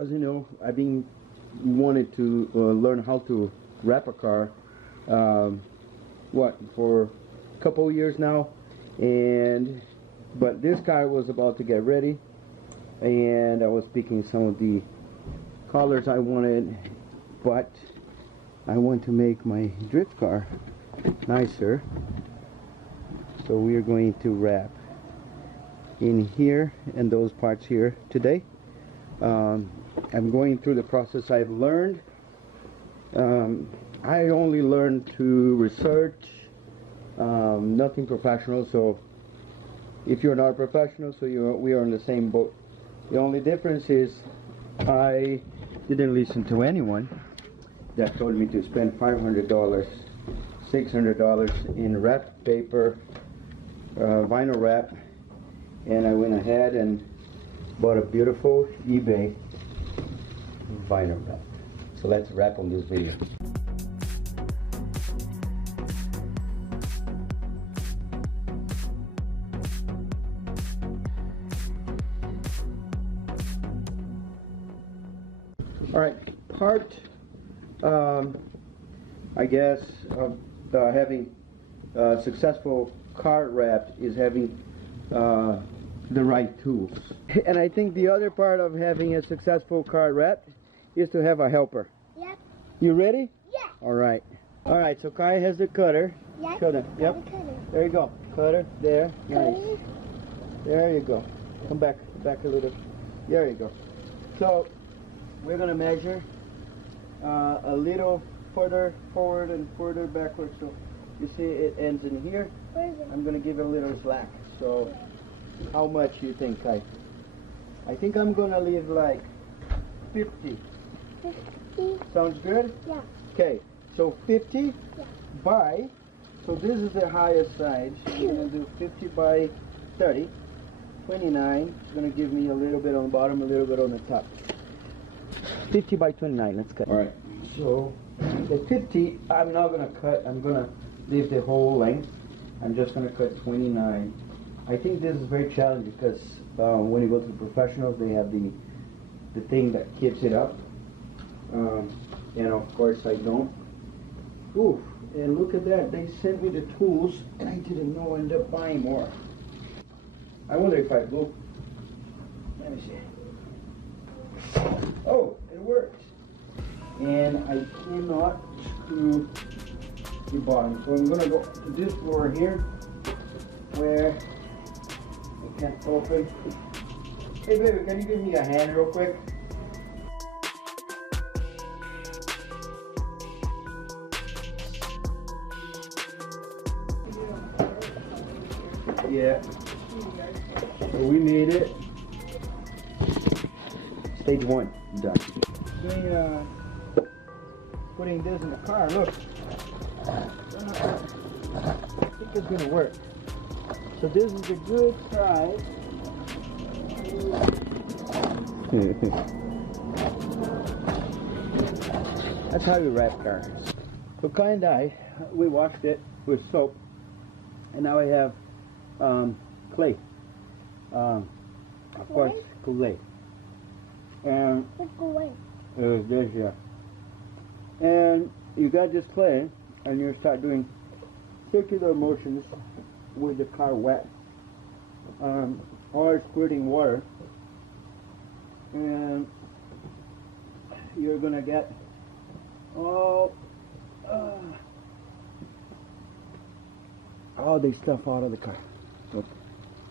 as you know, I've been wanted to learn how to wrap a car. For a couple of years now, but this car was about to get ready, and I was picking some of the colors I wanted, but I want to make my drift car nicer, so we are going to wrap in here and those parts here today. I'm going through the process I've learned. I only learned to research, nothing professional, so if you're not a professional, so we are in the same boat. The only difference is I didn't listen to anyone that told me to spend $500, $600 in wrap paper, vinyl wrap, and I went ahead and bought a beautiful eBay vinyl wrap. So let's wrap on this video. Alright, part, I guess, of having a successful car wrap is having the right tools. And I think the other part of having a successful car wrap is to have a helper. Yep. You ready? Yeah. Alright. Alright, so Kai has the cutter. Yeah. Cutter. Yep. Cutter. There you go. Cutter. There. Nice. Cutter. There you go. Come back a little. There you go. So we're going to measure a little further forward and further backwards. So you see it ends in here. Where is it? I'm going to give it a little slack. So how much you think, Kai? I think I'm going to leave like 50. 50. Sounds good? Yeah. Okay, so 50 Yeah. by, so this is the highest side. So we're going to do 50 by 30. 29. It's going to give me a little bit on the bottom, a little bit on the top. 50 by 29, let's cut. Alright, so the 50, I'm not going to cut, I'm going to leave the whole length. I'm just going to cut 29. I think this is very challenging because when you go to the professionals, they have the thing that keeps it up. And of course I don't. Ooh, and look at that, they sent me the tools and I didn't know I ended up buying more. I wonder if I blew. Let me see. Oh, it works. And I cannot screw the bottom. So I'm going to go to this drawer here where I can't open. Hey baby, can you give me a hand real quick? Yeah. So we made it. Stage 1 done. Putting this in the car, look. I think it's gonna work. So this is a good size. That's how you wrap cars. So Kai and I, we washed it with soap, and now I have clay. Of course, clay. And this, yeah. And you got this clay, and you start doing circular motions with the car wet, or squirting water, and you're gonna get all the stuff out of the car. Look.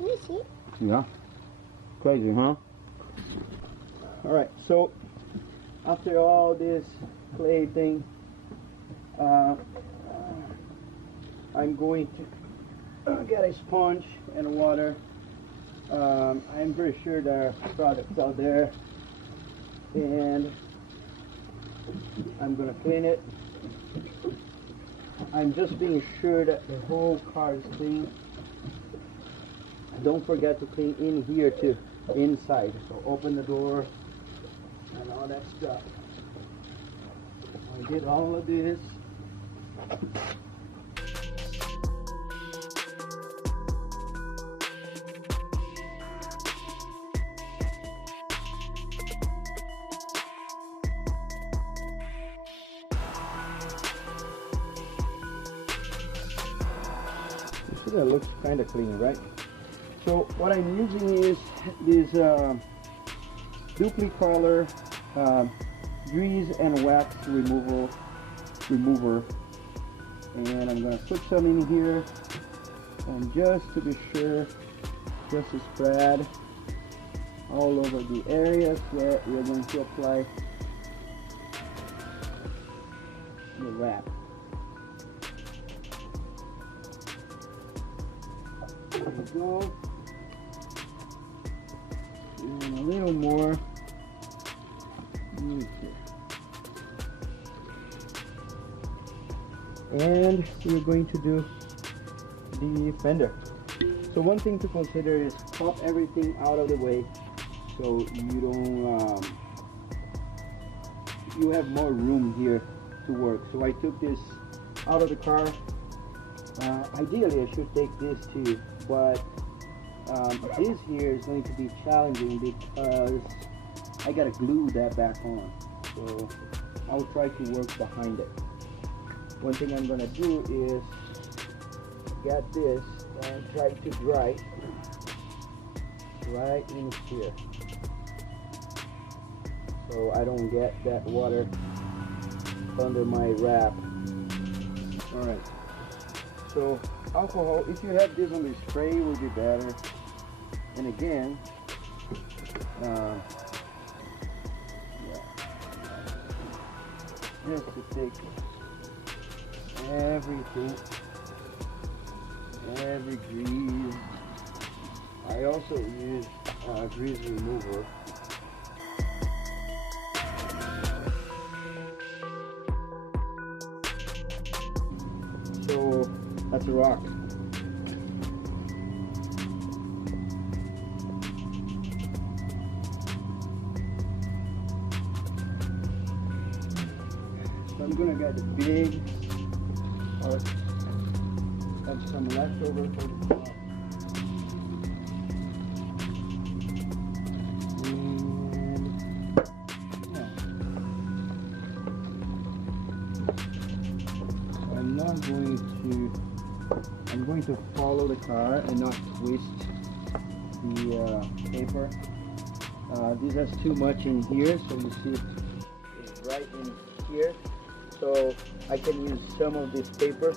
You see? Yeah. Crazy, huh? Alright, so after all this clay thing, I'm going to get a sponge and water. I'm very sure there are products out there, and I'm going to clean it. I'm just being sure that the whole car is clean. Don't forget to clean in here too, inside. So open the door and all that stuff. I did all of this. That looks kind of clean, right? So what I'm using is this Duplicolor grease and wax remover, and I'm gonna put some in here, and just to be sure, just to spread all over the areas where we're going to apply the wrap. There we go. And a little more. And we're going to do the fender. So one thing to consider is pop everything out of the way so you don't you have more room here to work. So I took this out of the car. Ideally I should take this too, but this here is going to be challenging because I gotta glue that back on. So I'll try to work behind it. One thing I'm gonna do is get this and try to dry right in here, so I don't get that water under my wrap. Alright, so alcohol, if you have this on the spray, would be better. And again, just to take everything, every grease. I also use grease remover. So that's a rock. So I'm gonna get the big, or have some leftover for the top. I'm going to follow the car and not twist the paper. This has too much in here, so you see it's right in here. So I can use some of this paper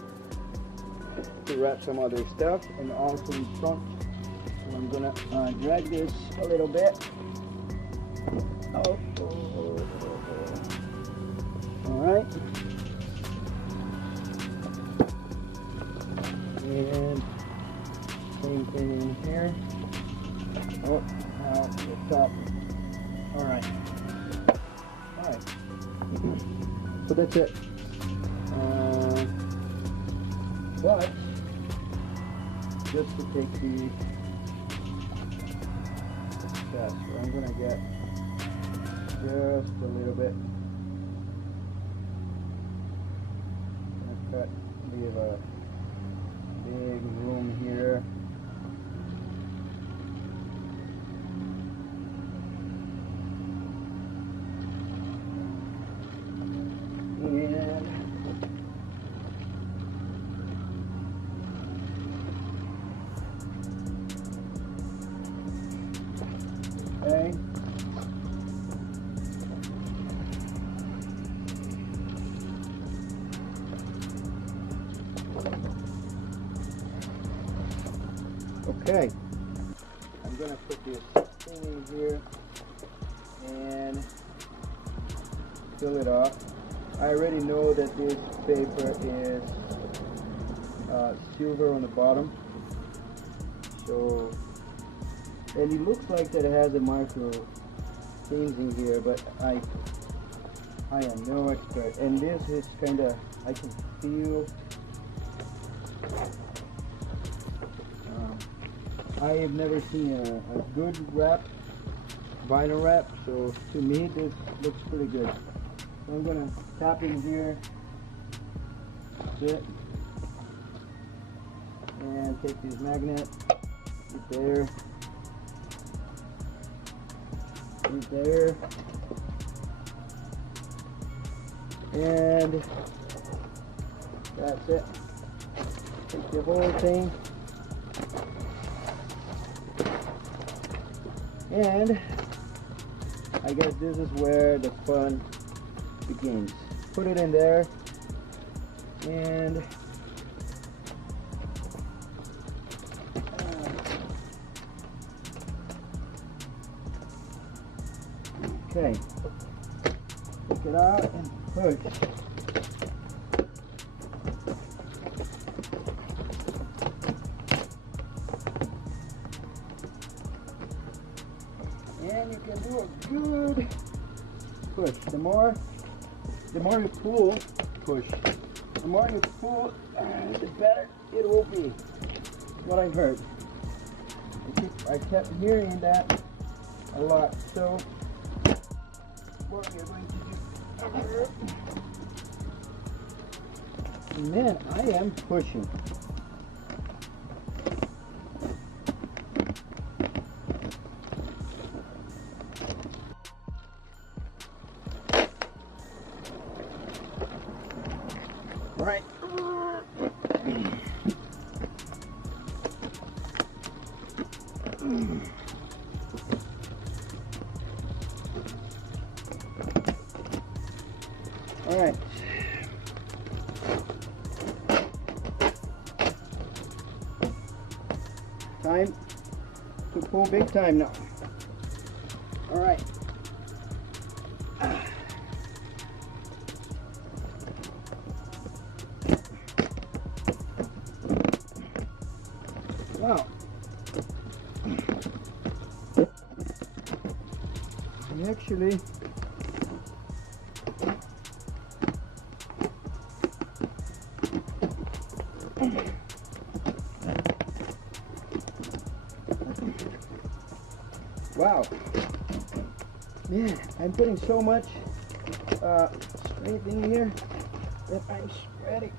to wrap some other stuff, and also in front. So I'm gonna drag this a little bit. Oh. All right. And same thing in here. Oh, now the top. Alright. Alright. So that's it. But just to take the excess, so I'm gonna get just a little bit. I'm gonna cut, leave a big room here. And okay. Okay, I'm gonna put this thing in here and fill it up. I already know that this paper is silver on the bottom, so, and it looks like that it has a micro things in here, but I am no expert, and this is kind of, I can feel. I have never seen a good wrap, vinyl wrap, so to me this looks pretty good. So I'm gonna tap in here, that's it, and take this magnet, right there, right there, and that's it. Take the whole thing And I guess this is where the fun begins. Put it in there, and okay, take it out and push. And you can do a good push. The more you pull, push. The more you pull, the better it will be. What I heard. I kept hearing that a lot. So what we are going to do. And then I am pushing. Right. All right. Time to pull big time now. All right. Wow. Actually, wow. Man, I'm putting so much strength in here that I'm sweating.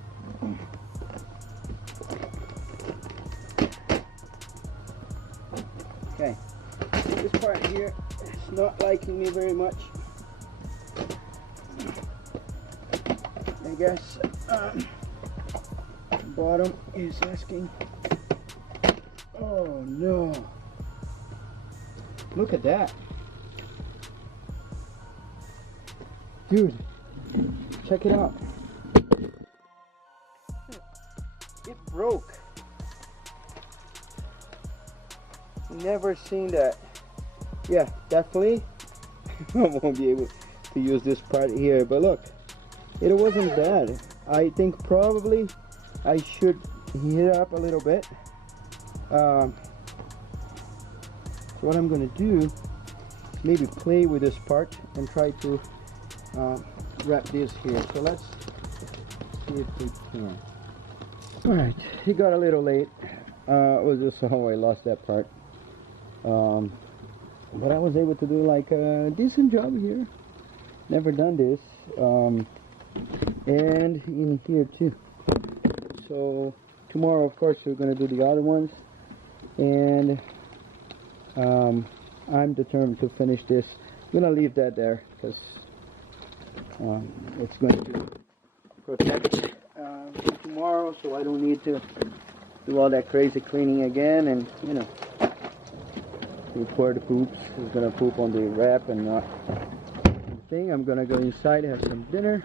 Okay, this part here is not liking me very much. I guess bottom is asking. Oh no! Look at that, dude! Check it out. It broke. Never seen that. Yeah, definitely I won't be able to use this part here, but look, it wasn't bad. I think probably I should heat it up a little bit. So what I'm gonna do is maybe play with this part and try to wrap this here. So let's see if we can. Alright, it got a little late. It was just how I lost that part. But I was able to do like a decent job here. Never done this. And in here too. So tomorrow, of course, we're going to do the other ones. And I'm determined to finish this. I'm going to leave that there because it's going to protect tomorrow, so I don't need to do all that crazy cleaning again. And you know, before the poops is gonna poop on the wrap and not thing. I'm gonna go inside, have some dinner,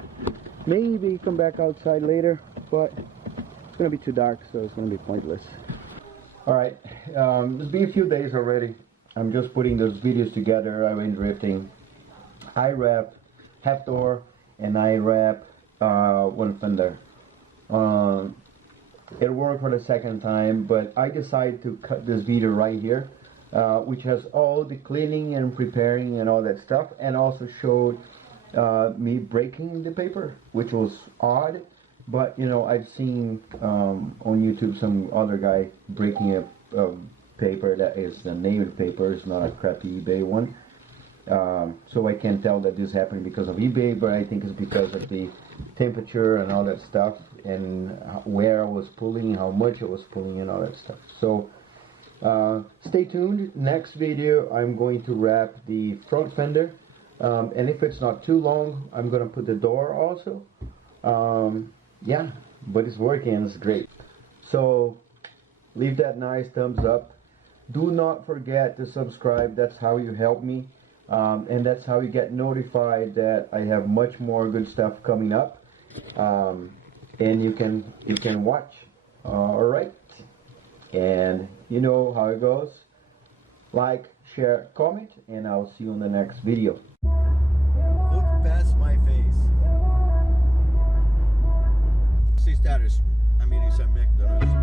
maybe come back outside later, but it's gonna be too dark, so it's gonna be pointless. All right, it's been a few days already. I'm just putting those videos together. I've been drifting. I wrap half door and I wrap one fender. It worked for the second time, but I decided to cut this video right here, which has all the cleaning and preparing and all that stuff, and also showed me breaking the paper, which was odd, but you know, I've seen on YouTube some other guy breaking a paper that is a named paper, it's not a crappy eBay one. So I can't tell that this happened because of eBay, but I think it's because of the temperature and all that stuff, and where I was pulling, how much I was pulling, and all that stuff. So stay tuned. Next video I'm going to wrap the front fender, and if it's not too long, I'm going to put the door also. Yeah, but it's working and it's great. So leave that nice thumbs up. do not forget to subscribe. That's how you help me, and that's how you get notified that I have much more good stuff coming up, and you can watch. All right, and you know how it goes. Like, share, comment, and I'll see you in the next video. Look past my face. See status. I mean, it's a McDonald's.